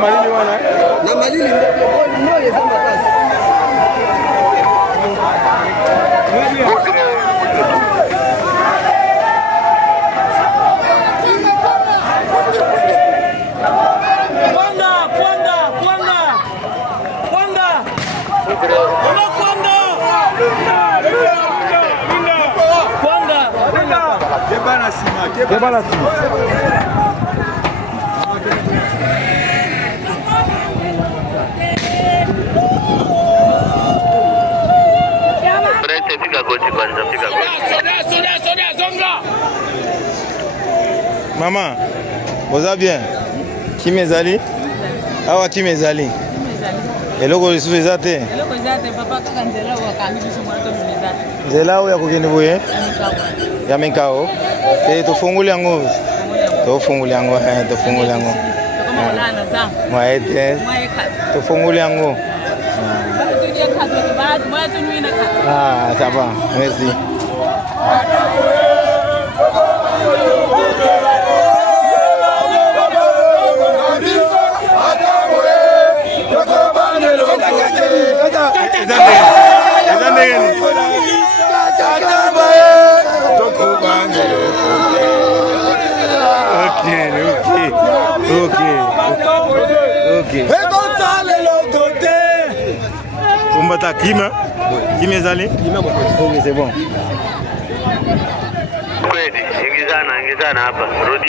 malili wana. Na malili moyo za makasi. Kebana sima. Maman, vous allez bien? Qui m'ezali? Awa qui m'ezali? Eloko lisusu eza te. Eloko eza te papa kaka nzela wakangi biso mwana to meza. Nzela oya kokende boye? Ya Minkao. Tufungule yango. Tufungule yango, tufungule yango. Mwaete. Tufungule yango. Ah, ça va. Merci. Ok. On va ta Kim est allé? C'est bon.